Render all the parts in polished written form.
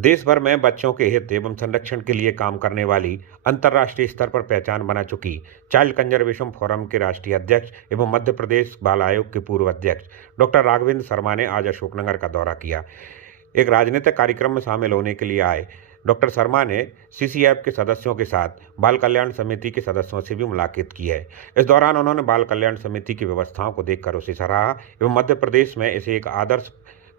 देश भर में बच्चों के हित एवं संरक्षण के लिए काम करने वाली अंतर्राष्ट्रीय स्तर पर पहचान बना चुकी चाइल्ड कंजर्वेशन फोरम के राष्ट्रीय अध्यक्ष एवं मध्य प्रदेश बाल आयोग के पूर्व अध्यक्ष डॉक्टर राघवेंद्र शर्मा ने आज अशोकनगर का दौरा किया। एक राजनीतिक कार्यक्रम में शामिल होने के लिए आए डॉक्टर शर्मा ने सीसीएफ के सदस्यों के साथ बाल कल्याण समिति के सदस्यों से भी मुलाकात की है। इस दौरान उन्होंने बाल कल्याण समिति की व्यवस्थाओं को देखकर उसे सराहा एवं मध्य प्रदेश में इसे एक आदर्श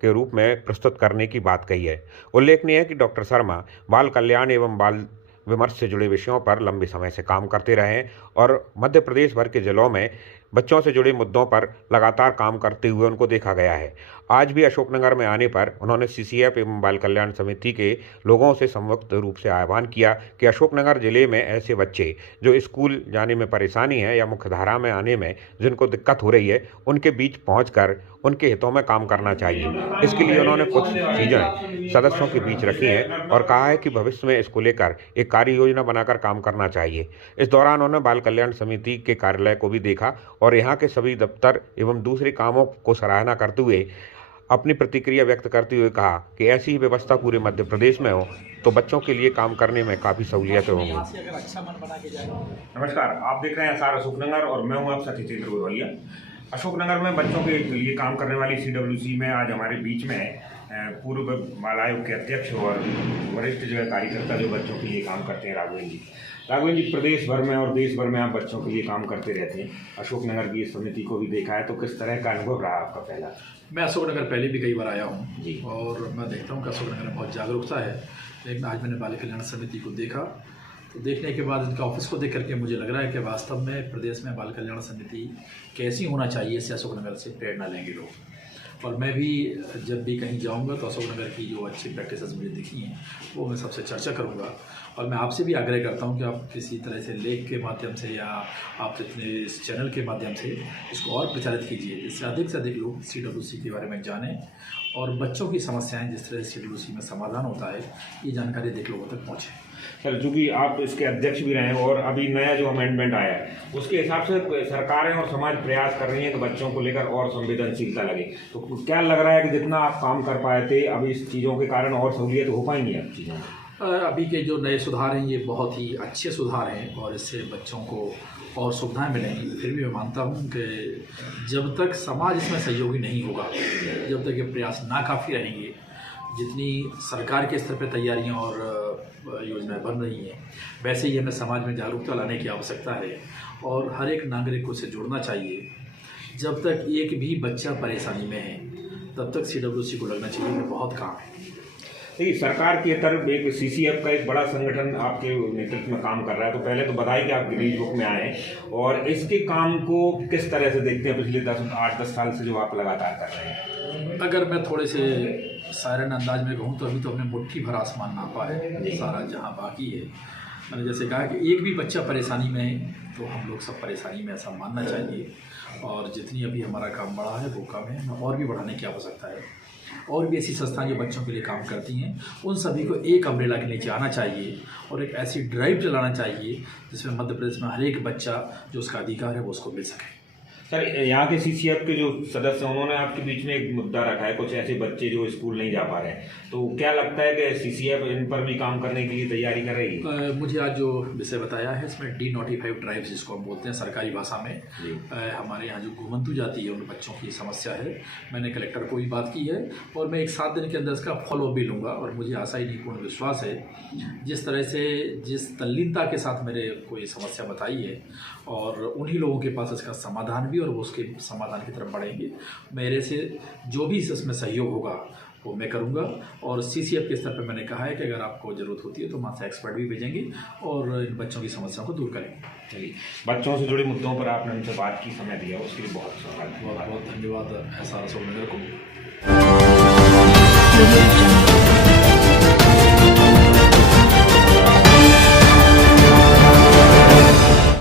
के रूप में प्रस्तुत करने की बात कही है। उल्लेखनीय है कि डॉक्टर शर्मा बाल कल्याण एवं बाल विमर्श से जुड़े विषयों पर लंबे समय से काम करते रहे हैं और मध्य प्रदेश भर के जिलों में बच्चों से जुड़े मुद्दों पर लगातार काम करते हुए उनको देखा गया है। आज भी अशोकनगर में आने पर उन्होंने सीसीएफ एवं बाल कल्याण समिति के लोगों से संयुक्त रूप से आह्वान किया कि अशोकनगर जिले में ऐसे बच्चे जो स्कूल जाने में परेशानी है या मुख्यधारा में आने में जिनको दिक्कत हो रही है, उनके बीच पहुंचकर उनके हितों में काम करना चाहिए। इसके लिए उन्होंने कुछ चीज़ें सदस्यों के बीच रखी हैं और कहा है कि भविष्य में इसको लेकर एक कार्य योजना बनाकर काम करना चाहिए। इस दौरान उन्होंने बाल कल्याण समिति के कार्यालय को भी देखा और यहाँ के सभी दफ्तर एवं दूसरे कामों को सराहना करते हुए अपनी प्रतिक्रिया व्यक्त करते हुए कहा कि ऐसी ही व्यवस्था पूरे मध्य प्रदेश में हो तो बच्चों के लिए काम करने में काफ़ी सहूलियतें होंगी। नमस्कार, आप देख रहे हैं SR अशोकनगर और मैं हूं आपका सतीश गोरवालिया। अशोकनगर में बच्चों के लिए काम करने वाली CWC में आज हमारे बीच में पूर्व बाल आयोग के अध्यक्ष और वरिष्ठ जो कार्यकर्ता जो बच्चों के लिए काम करते हैं राघवेंद्र जी प्रदेश भर में और देश भर में आप बच्चों के लिए काम करते रहते हैं। अशोकनगर की इस समिति को भी देखा है, तो किस तरह का अनुभव रहा आपका? पहला, मैं अशोकनगर पहले भी कई बार आया हूँ जी और मैं देखता हूँ कि अशोकनगर में बहुत जागरूकता है। लेकिन आज मैंने बाल कल्याण समिति को देखा तो देखने के बाद इनका ऑफिस को देख करके मुझे लग रहा है कि वास्तव में प्रदेश में बाल कल्याण समिति कैसी होना चाहिए, इससे अशोकनगर से प्रेरणा लेंगे लोग। और मैं भी जब भी कहीं जाऊंगा तो अशोकनगर की जो अच्छी प्रैक्टिसेस मुझे दिखी हैं वो मैं सबसे चर्चा करूंगा। और मैं आपसे भी आग्रह करता हूं कि आप किसी तरह से लेख के माध्यम से या आप इतने इस चैनल के माध्यम से इसको और प्रचारित कीजिए, जिससे अधिक से अधिक लोग CWC के बारे में जानें और बच्चों की समस्याएं जिस तरह से CWC में समाधान होता है ये जानकारी अधिक लोगों तक पहुँचे। सर, चूँकि आप इसके अध्यक्ष भी रहे हैं और अभी नया जो अमेंडमेंट आया है उसके हिसाब से सरकारें और समाज प्रयास कर रही हैं कि बच्चों को लेकर और संवेदनशीलता लगे, तो क्या लग रहा है कि जितना आप काम कर पाए थे अभी इस चीज़ों के कारण और सहूलियत हो पाएंगी अब चीज़ों में? अभी के जो नए सुधार हैं ये बहुत ही अच्छे सुधार हैं और इससे बच्चों को और सुविधाएं मिलेंगी। फिर भी मैं मानता हूं कि जब तक समाज इसमें सहयोगी नहीं होगा, जब तक ये प्रयास नाकाफ़ी रहेंगे, जितनी सरकार के स्तर पर तैयारियां और योजनाएं बन रही हैं वैसे ही हमें समाज में जागरूकता लाने की आवश्यकता है और हर एक नागरिक को इसे जुड़ना चाहिए। जब तक एक भी बच्चा परेशानी में है तब तक CWC को लगना चाहिए कि बहुत काम है। देखिए, सरकार की तरफ एक CCF का एक बड़ा संगठन आपके नेतृत्व में काम कर रहा है, तो पहले तो बधाई कि आप गिरीश बुक में आए और इसके काम को किस तरह से देखते हैं? पिछले 8-10 साल से जो आप लगातार कर रहे हैं। अगर मैं थोड़े से सायरन अंदाज में कहूँ तो अभी तो हमने मुट्ठी भर आसमान नापा है, सारा जहाँ बाकी है। मैंने जैसे कहा कि एक भी बच्चा परेशानी में है तो हम लोग सब परेशानी में ऐसा मानना चाहिए और जितनी अभी हमारा काम बढ़ा है वो कम है, और भी बढ़ाने की आवश्यकता है। और भी ऐसी संस्थाएं जो बच्चों के लिए काम करती हैं उन सभी को एक अम्ब्रेला के नीचे आना चाहिए और एक ऐसी ड्राइव चलाना चाहिए जिसमें मध्य प्रदेश में हर एक बच्चा जो उसका अधिकार है वो उसको मिल सके। सर, यहाँ के CCF के जो सदस्य हैं उन्होंने आपके बीच में एक मुद्दा रखा है, कुछ ऐसे बच्चे जो स्कूल नहीं जा पा रहे हैं, तो क्या लगता है कि CCF इन पर भी काम करने के लिए तैयारी कर रही है? मुझे आज जो विषय बताया है इसमें D-notified ट्राइब्स जिसको हम बोलते हैं सरकारी भाषा में, हमारे यहाँ जो घुमंतु जाति है उन बच्चों की समस्या है। मैंने कलेक्टर को भी बात की है और मैं एक 7 दिन के अंदर इसका फॉलो भी लूँगा और मुझे आशा ही नहीं पूर्ण विश्वास है जिस तरह से जिस तल्लीनता के साथ मेरे को ये समस्या बताई है और उन्हीं लोगों के पास इसका समाधान भी और वो उसके समाधान की तरफ बढ़ेंगे। मेरे से जो भी इसमें सहयोग होगा वो मैं करूंगा और CCF के स्तर पर मैंने कहा है कि अगर आपको ज़रूरत होती है तो वहाँ से एक्सपर्ट भी भेजेंगे और इन बच्चों की समस्याओं को दूर करेंगे। चलिए, बच्चों से जुड़े मुद्दों पर आपने हमसे बात की, समय दिया, उसके लिए बहुत बहुत धन्यवाद SR अशोकनगर को।